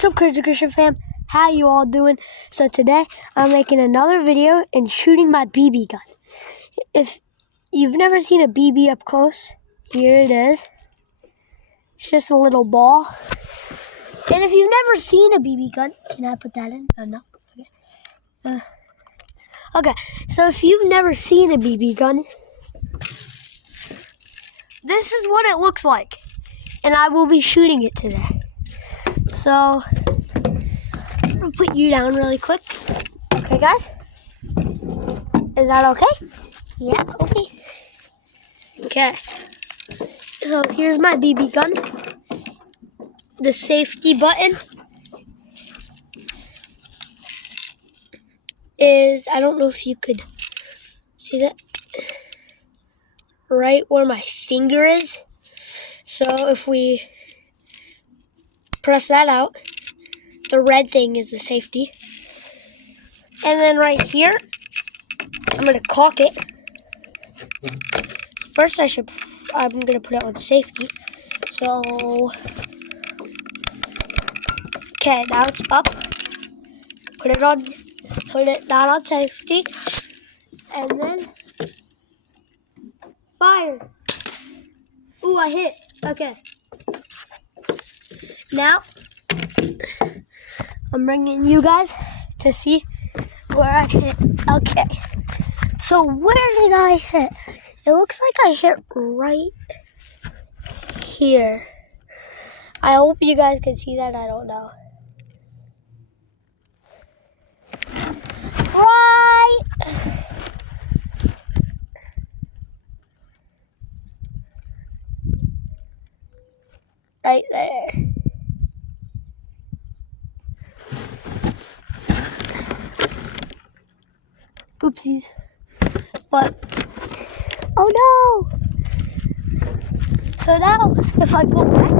What's up, Crazy Christian fam? How you all doing? So today I'm making another video and shooting my BB gun. If you've never seen a BB up close, here it is. It's just a little ball. And if you've never seen a BB gun, can I put that in? Oh, no. Okay. Okay. So if you've never seen a BB gun, this is what it looks like, and I will be shooting it today. So, I'm going to put you down really quick. Okay, guys? Is that okay? Yeah, okay. Okay. So, here's my BB gun. The safety button is, I don't know if you could see that, right where my finger is. So, if we press that out, the red thing is the safety. And then right here, I'm going to caulk it. First, I'm going to put it on safety. So, okay, now it's up. Put it down on safety. And then, fire. Ooh, I hit. Okay. Now, I'm bringing you guys to see where I hit. Okay. So where did I hit? It looks like I hit right here. I hope you guys can see that. I don't know. Right there. Oopsies. But, oh no! So now, if I go back,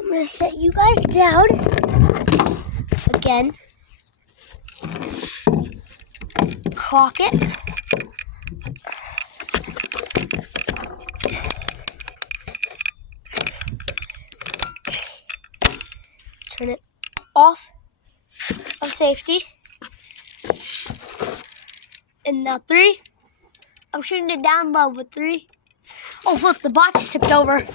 I'm going to set you guys down again. Caulk it. Turn it off of safety. And now 3. I'm shooting it down low with 3. Oh, look, the box tipped over.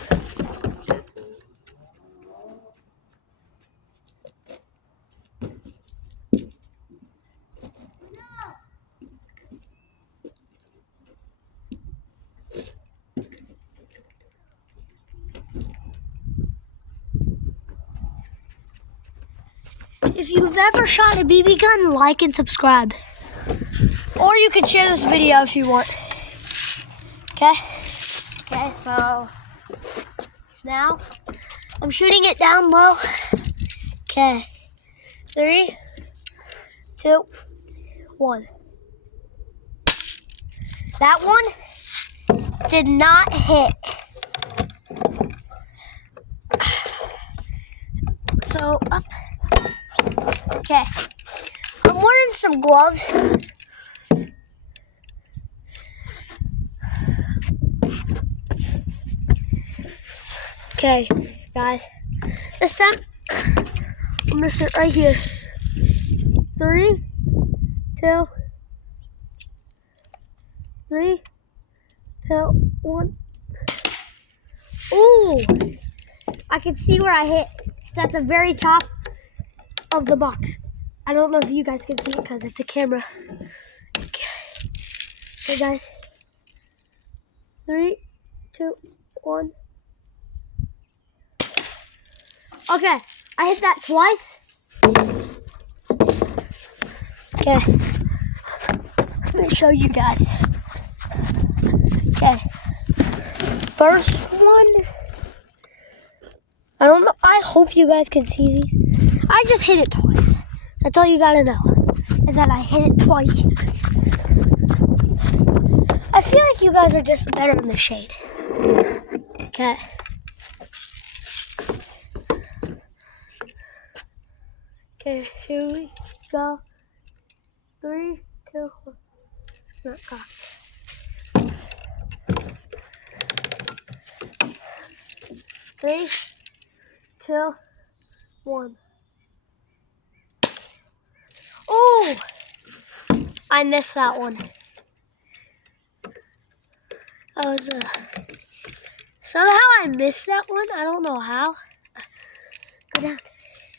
If you've ever shot a BB gun, like and subscribe. Or you can share this video if you want. Okay? Okay, so now I'm shooting it down low. Okay. 3, 2, 1. That one did not hit. So up. Okay. I'm wearing some gloves. Okay, guys. This time, I'm gonna sit right here. 3, 2, 3, 2, 1. Ooh! I can see where I hit. It's at the very top of the box. I don't know if you guys can see it because it's a camera. Okay. Hey guys. 3, 2, 1. Okay, I hit that twice. Okay. Let me show you guys. Okay. First one. I don't know. I hope you guys can see these. I just hit it twice. That's all you gotta know. Is that I hit it twice. I feel like you guys are just better in the shade. Okay. Okay, here we go. 3, 2, 1. Not cocked. 3, 2, 1. Oh! I missed that one. That was somehow I missed that one. I don't know how. Go down.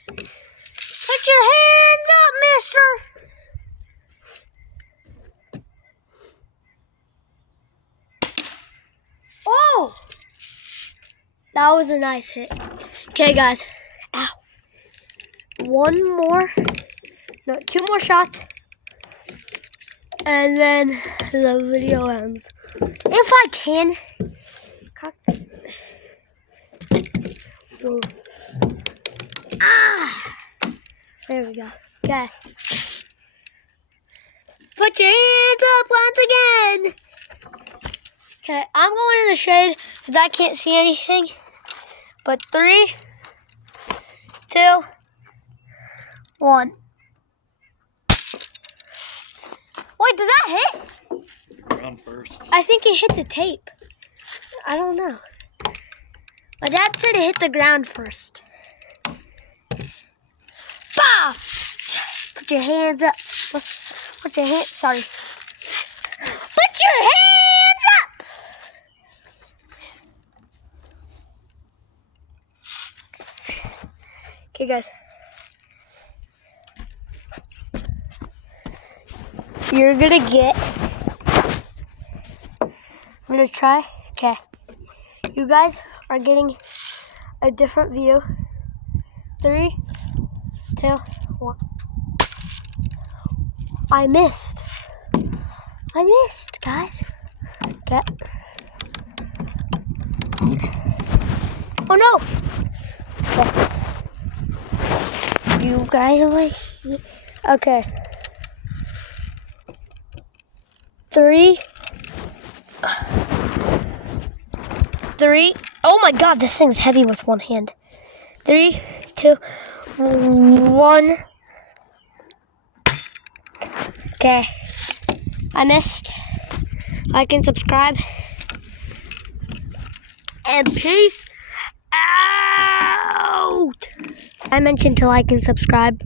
Put your hands up, mister! Oh! That was a nice hit. Okay, guys. Ow. One more. No, 2 more shots. And then the video ends. If I can. Whoa. Ah! There we go. Okay. Put your hands up once again. Okay, I'm going in the shade because I can't see anything. But 3, 2, 1. Wait, did that hit? Ground first. I think it hit the tape. I don't know. My dad said it hit the ground first. Bah! Put your hands up. Put your hands. Sorry. Put your hands up. Okay, guys. You're gonna get. I'm gonna try. Okay. You guys are getting a different view. 3, 2, 1. I missed. I missed, guys. Okay. Oh no! Okay. You guys will see. Okay. 3. Oh my God, this thing's heavy with one hand. 3, 2, 1. Okay. I missed. Like and subscribe. And peace out. I mentioned to like and subscribe.